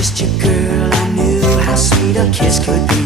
kissed you, girl, I knew how sweet a kiss could be.